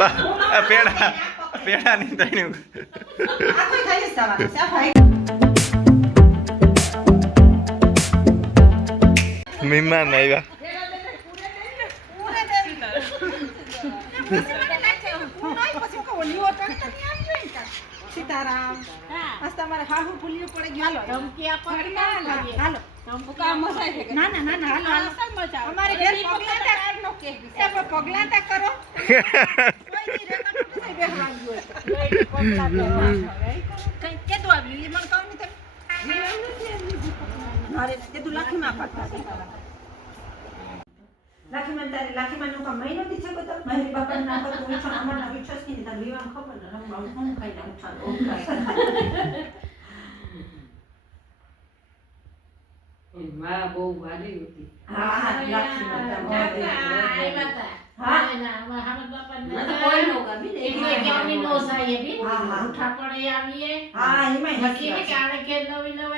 આ પેડા પેડા ની તણ્યું આખો ખાઈ જ જવાનો છે આ ભાઈ મહેમાન આવ્યા પૂરે દેવી. પછી મને લાગે, હું નહીં, પછી કહું, ઓલી ઓટો ને તમે આમ જોઈને કાં. સીતારામ આજ તમારે હાહુ ભૂલ્યું પડે ગયું હાલો હા, હાલો ના ના ના ના હાલો હાલો અમારે ઘેર પગલાં તા એ પણ પગલાં તા કરો કોઈ દી રેકર્ડ વાલી હતી હા હોય તો. આવ્યું ને નું છે ના ને. ના હા હા. છે.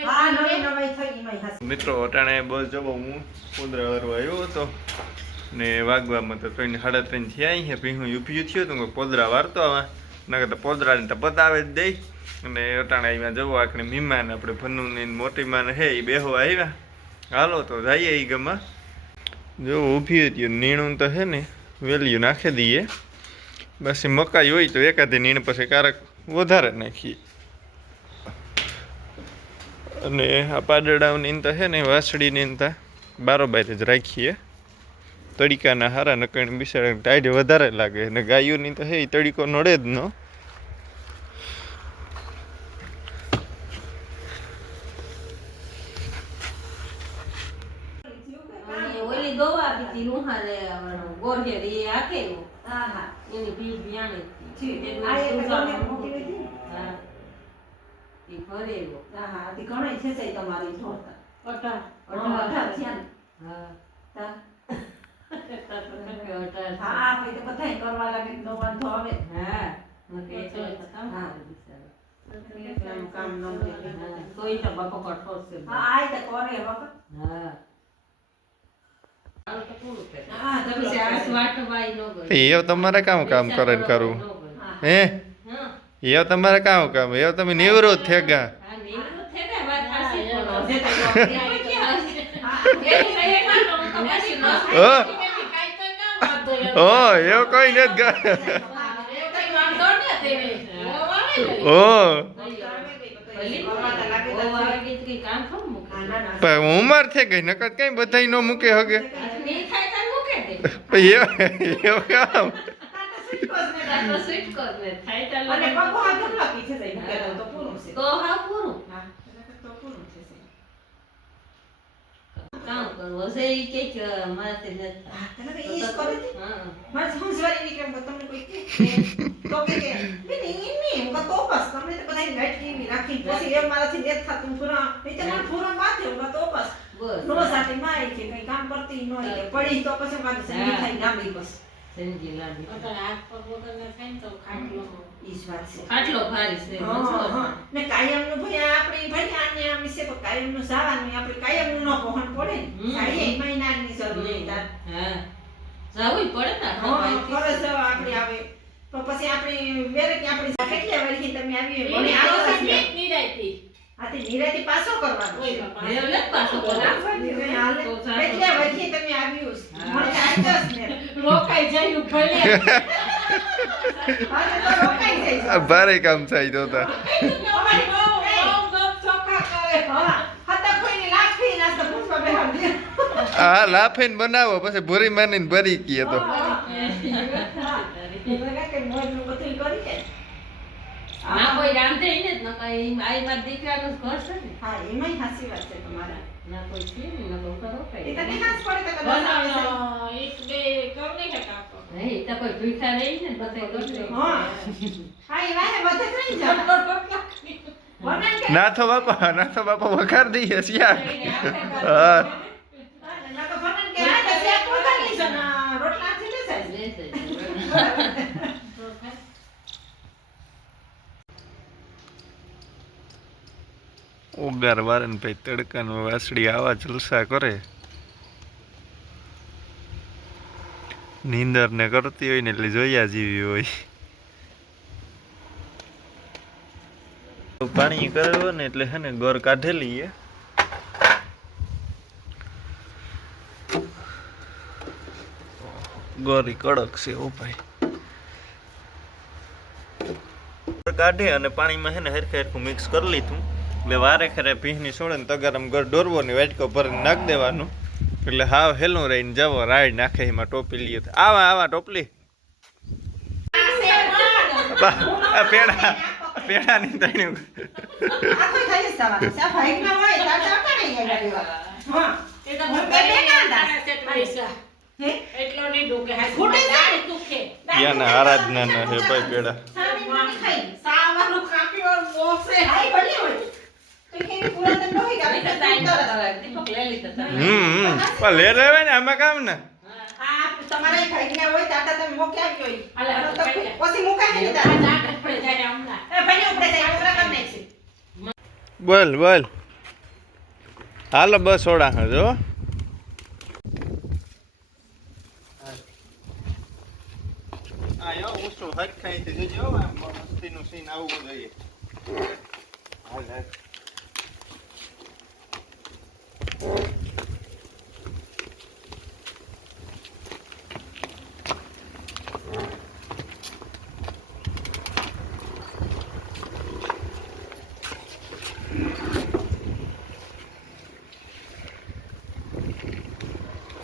હા નવી થઈ. મિત્રો અટાણે બસ જવો હું કુંદરા વાળવા આવ્યો હતો ને વાગવામાં તો ત્રણ સાડા ત્રણ થયા છે પછી હું ઊભી થયો તો પોદરા વારતો આવા. નકર તો પોદરાને તો બતાવે જ દઈ. અને અટાણે અહીંયા જવો આખણે મહેમાન આપણે ભનુ ને મોટી માને હે એ બેહો આવ્યા. હાલો તો જઈએ એ ગમાં જો ઊભી હતી નીણું તો હે ને વેલ્યુ નાખી દઈએ બસ મકાઈ હોય તો એકાદી નીણ પછી કારક વધારે નાખીએ. અને આ પાદડાઓની તો છે ને વાસળીની તો બારોબાર જ રાખીએ. તડીકાના હારા નકણ બિસાડા ટાઈડ વધારે લાગે. ને ગાયોની તો હે એ તડીકો નડે જ ન અને ઓલી હતી લુહારે ગોળિયર એ આખેલું હા હા. એની ભીડ વ્યાણી હતી. તે આ એક મોટી નથી હા. એ ભરેલો હા હા. તે ઘણાય છે સાઈ તમારી જોડતા. અઢાર. અઢાર અઢાર થયા હા. તા. હા પછી તો બધાય કરવા લાગે તો વાંધો આવે હા. તો કામ ન કરે. હા, તો બાપા કઠોર છે. હા આ તો કરે બાપા હા હાલ તો પૂરું કરે. હા પછી ધબલા આસ કરે. વાટવાય ન ગઈ. એ તમારે કામ કામ કરે. કરું કરવું હે. એ તમારે કામ કામ એ તમે નિવૃત્ત થેગા. થઈ ગયા, ઓ એવું કઈ નથી. ઓ ઉંમર થઈ ગઈ નકર કઈ બધાય ન મૂકે હગે નહીં થાય તાર મૂકે દે. પછી એવું એવું કામ આ તો સિક્કો જ ને તાર તો સ્વીટ કર ને. થાય તાર અને લગન. પપ્પો આ ધબલા પીછે જઈને મૂકે તો તો પૂરું છે. તો હા પૂરું. હા, તો પૂરું છે સાહેબ. કામ કરવું હશે ઈ કંઈક મારાથી નથી થાય. હા, તને તો ઈ જ કરે છે. હા. મારે સમજવાની નહીં કેમ કે તમને કોઈ કહે તો કે કે બેન ઈ નહીં હું કહું તો બસ તમને તો બધાય લાઈટ કેવી રાખી પછી એમ મારાથી નથી થતું પૂરા નહીં તો મને પૂરા માથે હું તો બસ. નો સાથે માય છે કઈ કામ કરતી ન હોય પડી તો પછી મારી સંગી થઈ લાંબી બસ. સંગી લાંબી. ઈ જ વાત છે. ખાટલો ભારી છે હા, મજબૂત. હા. ને કાયમનું ભાઈ આપણે ભાઈ આને આમ તો કાયમનું જવાનું આપણે કાયમનું ન પહોંચ પડે ને. હમ. સાડી એ મહિનાની જરૂર નહીં હા. જાવું પડે ને હા, ફરજ આપણે આવે. તો પછી આપણે વેરે કે આપણે કેટલા વર્ષથી તમે આવી મને એની આ છે. નિરાયતી. આથી પાછો કરવાનો. ઓય બાપા. પાછો. કેટલા વર્ષથી તમે આવ્યું મને ને. રોકાઈ જાય ભલે. ભારે કામ થાય તો તા. અમારી બહુ બહુ ગપ ચોખા કરે. હા, લાફેન બનાવો પછી ભૂરી માની ભરી કીએ તો. બધું. ના કોઈ રાંધે ને જ ન ઈ આઈ મારા દીકરાનું ઘર છે ને હા, એમાંય હાચી વાત છે તમારા. ના કોઈ છે ને તો એ. પડે તો એક બે કર નહીં નહીં, તો કોઈ ભૂખ્યા રહી ને બધાય ગોઠવે. હા. હા, એ વાહે વધે જ જાય. બનાવીને કે- નાથો બાપા નાથો બાપા વખાર દઈએ છીએ હા હા, ને નકર બનાવીને કે આ તો શેક વઘારી છે ને રોટલા આથી લે જાય. લે જાય. ઉગાર વારન ભાઈ તડકાનો વાસડી આવા જલસા કરે. નીંદર ને કરતી હોય ને એટલે જોયા જેવી હોય. પાણી કરવું ને એટલે હે ને ગોર કાઢેલી એ ગોરી કડક છે ઓ ભાઈ. કાઢે અને પાણીમાં હે ને હરખે હરખું મિક્સ કરી લીધું. એટલે વારે ખરે ભીંની છોડે ને તગાર આમ ઘર ડોરવો ને વાટકો ભરીને નાખી દેવાનું. એટલે હાવ હેલું રહીને જવો રાડ નાખે એમાં ટોપી લઈએ તો. આવા આવા ટોપલી. પેડા આ પેડા ઘણી વાર. હા. એટલો નહીં ખૂટે? દુખે યાના આરાધના ના હે ભાઈ પેડા. સાવાનું કાપી વાર બોસે ભલે હોય. હમ. પણ લે લેવે ને આમાં કામ ને તમારા ભાઈકના હોય તાર તાર તમે મોકલી આપજો ઈ. હાલે, હાલે, તો ખાઈ લે. પછી મુકાય ને આ તાર. દાંત પડે જાય હમણાં એ ભાઈને ઉપડે જાય, ઉપરા કરી નાખશે. બોલ બોલ હાલો બસ ઓડા હા જો આયો ઉસો હટ ખાઈ તે જોજો આમ મસ્તીનું સીન આવવું જોઈએ હાલ હાલ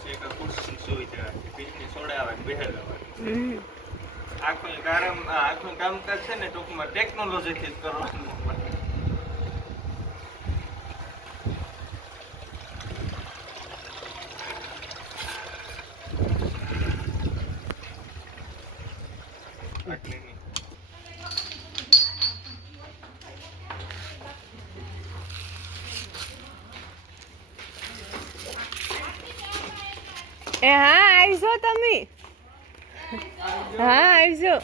એક આ ખુરશી સુવિધા પીઠની સોડાવે ને બેહાડવાની. આખું કામ આખું કામકાજ છે ને ટૂંકમાં ટેકનોલોજીથી જ કરવાનું. એ હા આવજો તમે હા આવજો.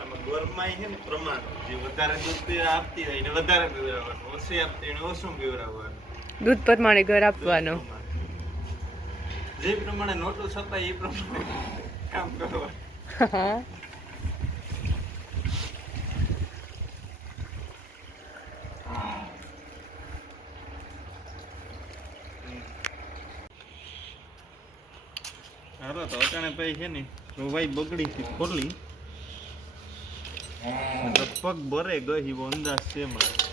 આમાં ગોરમાં છે ને પ્રમાણ. જે વધારે દૂધ આપતી હોય એને વધારે પીવડાવવાનું. ઓછી આપતી એને ઓછું પીવડાવવાનું. દૂધ પ્રમાણે ઘર આપવાનું. જે પ્રમાણે નોટો છપાય એ પ્રમાણે કામ કરવા. હા. હાલો તો અટાણે પછી છે ને રોવાઈ બગડી હતી ખોલી. પગ ભરે ગઈ એવો અંદાજ છે મારો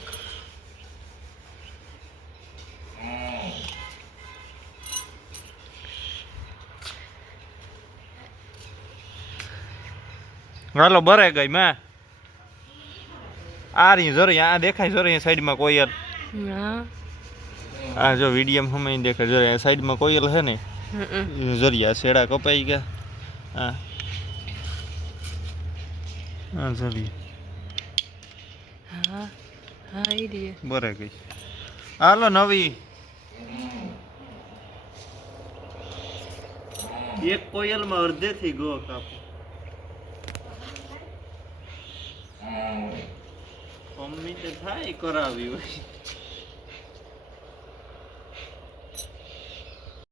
હાલો બરે ગઈ માં. આ રહી જોરી આ દેખાય જોરી સાઈડમાં કોયલ આ જો વિડીયમ હમે દેખાય જોરી સાઈડમાં કોયલ છે ને. જરિયા શેડા કપાઈ ગયા. હા હા રહી બરે ગઈ. હાલો નવી. એક કોયલમાં અડધેથી ગો કાપો. મમ્મી તો થાય કરાવી હોય.